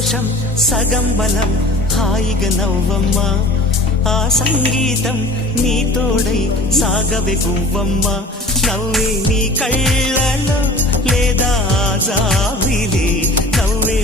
సంతోషం సగం బలం హాయిగా నవ్వమ్మా ఆ సంగీతం నీ తోడై సాగవే గువ్వమ్మ నవ్వే నీ కళ్ళలో లేదా జాబిలే నవ్వే